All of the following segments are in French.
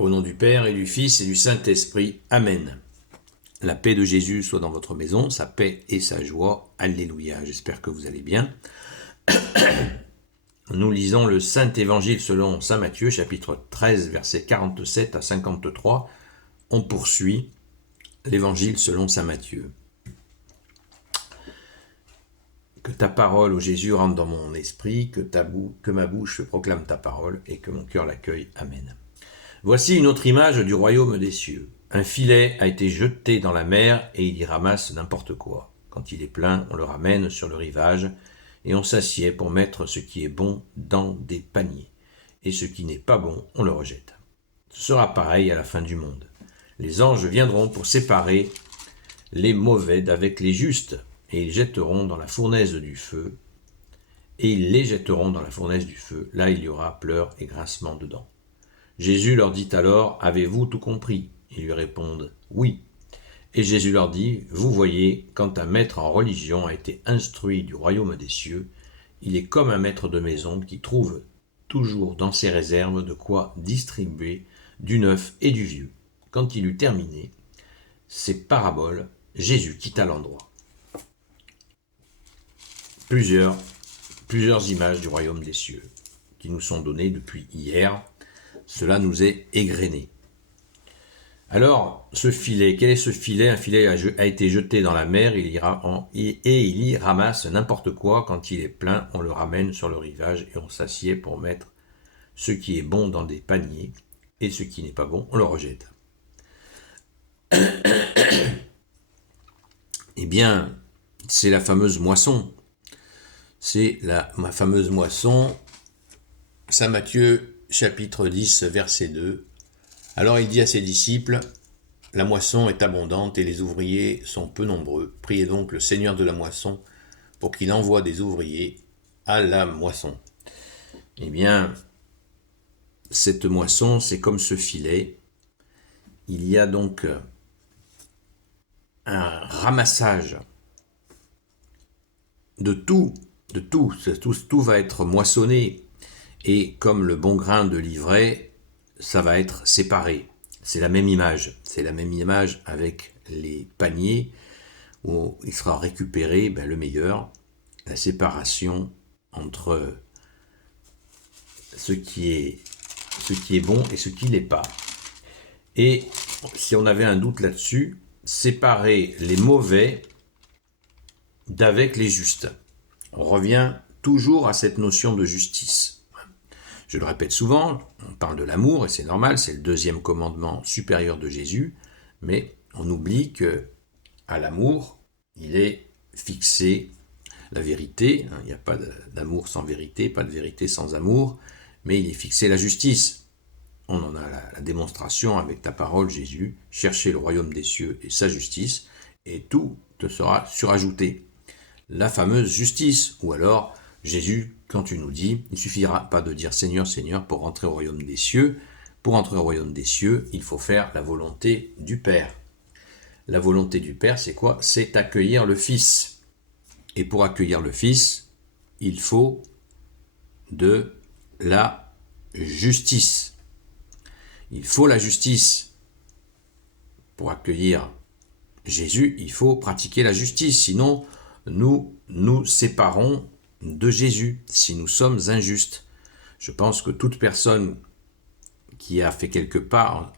Au nom du Père et du Fils et du Saint-Esprit. Amen. La paix de Jésus soit dans votre maison, sa paix et sa joie. Alléluia. J'espère que vous allez bien. Nous lisons le Saint Évangile selon saint Matthieu, chapitre 13, versets 47 à 53. On poursuit l'Évangile selon saint Matthieu. Que ta parole, ô Jésus, rentre dans mon esprit, que ma bouche proclame ta parole et que mon cœur l'accueille. Amen. Voici une autre image du royaume des cieux. Un filet a été jeté dans la mer et il y ramasse n'importe quoi. Quand il est plein, on le ramène sur le rivage et on s'assied pour mettre ce qui est bon dans des paniers. Et ce qui n'est pas bon, on le rejette. Ce sera pareil à la fin du monde. Les anges viendront pour séparer les mauvais d'avec les justes et ils jetteront dans la fournaise du feu. Et ils les jetteront dans la fournaise du feu. Là, il y aura pleurs et grincement de dents. Jésus leur dit alors, « Avez-vous tout compris ?» Ils lui répondent, « Oui. » Et Jésus leur dit, « Vous voyez, quand un maître en religion a été instruit du royaume des cieux, il est comme un maître de maison qui trouve toujours dans ses réserves de quoi distribuer du neuf et du vieux. » Quand il eut terminé ces paraboles, Jésus quitta l'endroit. Plusieurs images du royaume des cieux qui nous sont données depuis hier. Cela nous est égrené. Alors, ce filet, quel est ce filet? Un filet a été jeté dans la mer et il y ramasse n'importe quoi. Quand il est plein, on le ramène sur le rivage et on s'assied pour mettre ce qui est bon dans des paniers et ce qui n'est pas bon, on le rejette. Eh bien, c'est la fameuse moisson. C'est ma fameuse moisson. Saint Matthieu, chapitre 10, verset 2. Alors il dit à ses disciples, « La moisson est abondante et les ouvriers sont peu nombreux. Priez donc le Seigneur de la moisson pour qu'il envoie des ouvriers à la moisson. » Eh bien, cette moisson, c'est comme ce filet. Il y a donc un ramassage de tout va être moissonné. Et comme le bon grain de l'ivraie, ça va être séparé. C'est la même image avec les paniers où il sera récupéré le meilleur, la séparation entre ce qui est bon et ce qui n'est pas. Et si on avait un doute là-dessus, séparer les mauvais d'avec les justes. On revient toujours à cette notion de justice. Je le répète souvent, on parle de l'amour et c'est normal, c'est le deuxième commandement supérieur de Jésus, mais on oublie que à l'amour, il est fixé la vérité, il n'y a pas d'amour sans vérité, pas de vérité sans amour, mais il est fixé la justice. On en a la démonstration avec ta parole, Jésus, cherchez le royaume des cieux et sa justice, et tout te sera surajouté. La fameuse justice, ou alors Jésus, quand tu nous dis, il ne suffira pas de dire Seigneur, Seigneur pour entrer au royaume des cieux. Pour entrer au royaume des cieux, il faut faire la volonté du Père. La volonté du Père, c'est quoi? C'est accueillir le Fils. Et pour accueillir le Fils, il faut de la justice. Il faut la justice. Pour accueillir Jésus, il faut pratiquer la justice. Sinon, nous nous séparons de Jésus, si nous sommes injustes. Je pense que toute personne qui a fait quelque part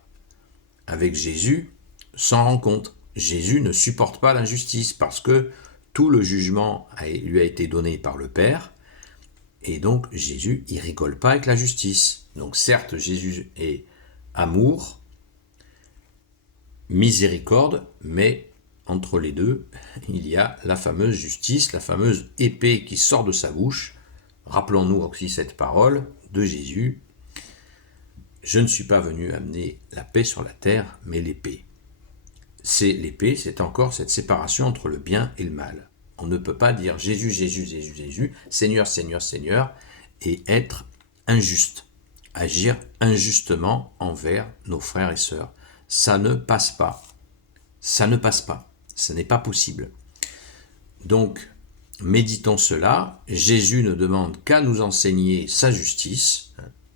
avec Jésus s'en rend compte. Jésus ne supporte pas l'injustice parce que tout le jugement lui a été donné par le Père et donc Jésus, il rigole pas avec la justice. Donc certes, Jésus est amour, miséricorde, mais entre les deux, il y a la fameuse justice, la fameuse épée qui sort de sa bouche. Rappelons-nous aussi cette parole de Jésus. Je ne suis pas venu amener la paix sur la terre, mais l'épée. C'est l'épée, c'est encore cette séparation entre le bien et le mal. On ne peut pas dire Jésus, Jésus, Jésus, Jésus, Seigneur, Seigneur, Seigneur, et être injuste, agir injustement envers nos frères et sœurs. Ça ne passe pas. Ça ne passe pas. Ce n'est pas possible. Donc, méditons cela. Jésus ne demande qu'à nous enseigner sa justice.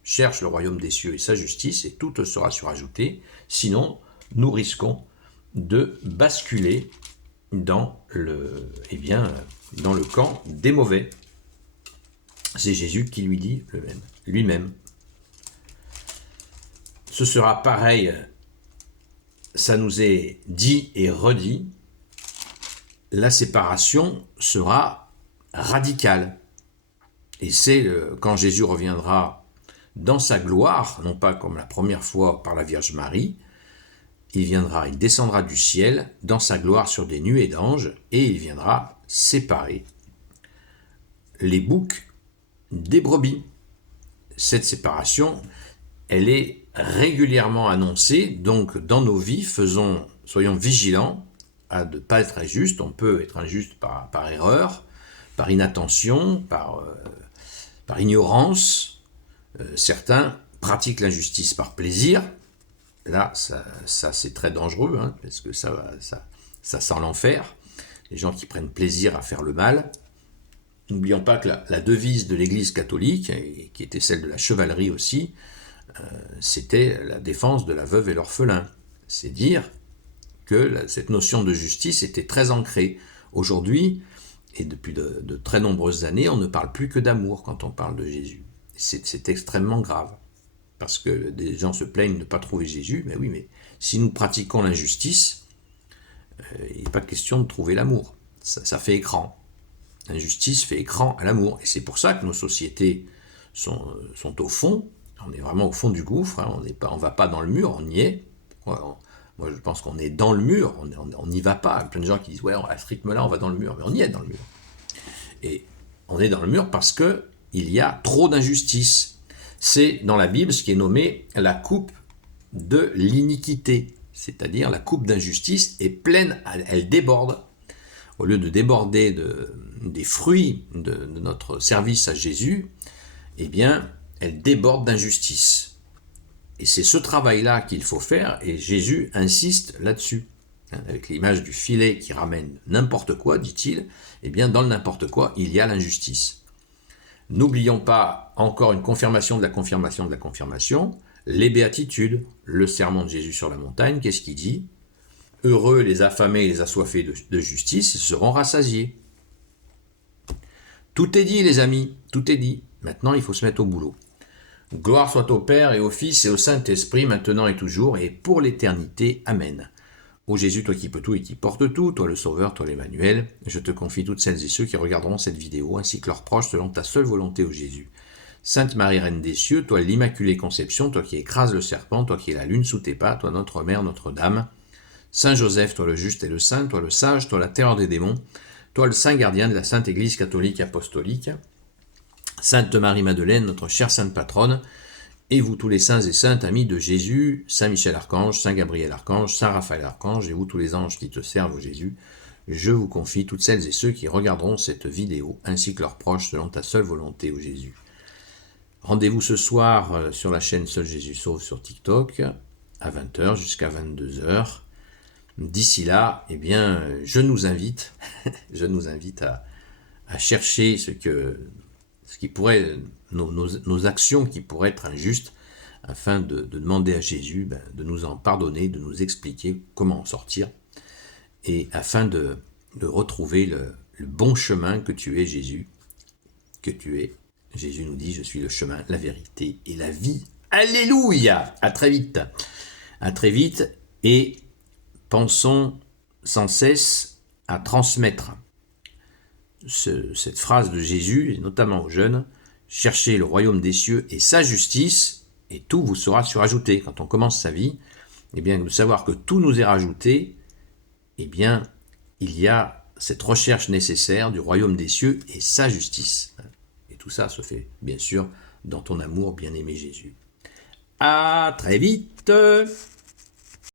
cherche le royaume des cieux et sa justice, et tout te sera surajouté. Sinon, nous risquons de basculer dans dans le camp des mauvais. C'est Jésus qui lui dit lui-même. Ce sera pareil, ça nous est dit et redit, la séparation sera radicale. Et c'est quand Jésus reviendra dans sa gloire, non pas comme la première fois par la Vierge Marie, il descendra du ciel dans sa gloire sur des nuées d'anges, et il viendra séparer les boucs des brebis. Cette séparation, elle est régulièrement annoncée, donc dans nos vies, soyons vigilants à ne pas être injuste. On peut être injuste par erreur, par inattention, par ignorance. Certains pratiquent l'injustice par plaisir. Là, ça c'est très dangereux, hein, parce que ça sent l'enfer. Les gens qui prennent plaisir à faire le mal. N'oublions pas que la devise de l'Église catholique, et qui était celle de la chevalerie aussi, c'était la défense de la veuve et l'orphelin. C'est dire que cette notion de justice était très ancrée. Aujourd'hui, et depuis de très nombreuses années, on ne parle plus que d'amour quand on parle de Jésus. C'est extrêmement grave. Parce que des gens se plaignent de ne pas trouver Jésus. Mais oui, mais si nous pratiquons l'injustice, il n'est pas question de trouver l'amour. Ça fait écran. L'injustice fait écran à l'amour. Et c'est pour ça que nos sociétés sont au fond. On est vraiment au fond du gouffre. Hein. On ne va pas dans le mur, on y est. Moi, je pense qu'on est dans le mur. On n'y va pas. Il y a plein de gens qui disent, ouais, à ce rythme-là, on va dans le mur. Mais on y est dans le mur. Et on est dans le mur parce qu'il y a trop d'injustice. C'est dans la Bible ce qui est nommé la coupe de l'iniquité, c'est-à-dire la coupe d'injustice est pleine, elle déborde. Au lieu de déborder des fruits de notre service à Jésus, eh bien, elle déborde d'injustice. Et c'est ce travail-là qu'il faut faire, et Jésus insiste là-dessus. Avec l'image du filet qui ramène n'importe quoi, dit-il, eh bien, dans le n'importe quoi, il y a l'injustice. N'oublions pas encore une confirmation de la confirmation de la confirmation, les béatitudes, le sermon de Jésus sur la montagne, qu'est-ce qu'il dit ? Heureux les affamés et les assoiffés de justice, ils seront rassasiés. Tout est dit, les amis, tout est dit. Maintenant, il faut se mettre au boulot. Gloire soit au Père et au Fils et au Saint-Esprit, maintenant et toujours, et pour l'éternité. Amen. Ô Jésus, toi qui peux tout et qui portes tout, toi le Sauveur, toi l'Emmanuel, je te confie toutes celles et ceux qui regarderont cette vidéo, ainsi que leurs proches, selon ta seule volonté, ô Jésus. Sainte Marie, Reine des cieux, toi l'Immaculée Conception, toi qui écrases le serpent, toi qui es la lune sous tes pas, toi notre Mère, Notre-Dame. Saint Joseph, toi le juste et le saint, toi le sage, toi la terreur des démons, toi le saint gardien de la Sainte Église catholique apostolique. Sainte Marie-Madeleine, notre chère sainte patronne, et vous tous les saints et saintes amis de Jésus, Saint Michel Archange, Saint Gabriel Archange, Saint Raphaël Archange, et vous tous les anges qui te servent, ô Jésus, je vous confie toutes celles et ceux qui regarderont cette vidéo, ainsi que leurs proches, selon ta seule volonté, ô Jésus. Rendez-vous ce soir sur la chaîne Seul Jésus Sauve sur TikTok, à 20h jusqu'à 22h. D'ici là, eh bien, je nous invite à chercher ce qui pourrait, nos actions qui pourraient être injustes, afin de demander à Jésus de nous en pardonner, de nous expliquer comment en sortir, et afin de retrouver le bon chemin que tu es, Jésus, que tu es. Jésus nous dit, je suis le chemin, la vérité et la vie. Alléluia! À très vite. À très vite, et pensons sans cesse à transmettre cette phrase de Jésus, et notamment aux jeunes, cherchez le royaume des cieux et sa justice, et tout vous sera surajouté. Quand on commence sa vie, eh bien, de savoir que tout nous est rajouté, eh bien, il y a cette recherche nécessaire du royaume des cieux et sa justice. Et tout ça se fait, bien sûr, dans ton amour, bien-aimé Jésus. À très vite!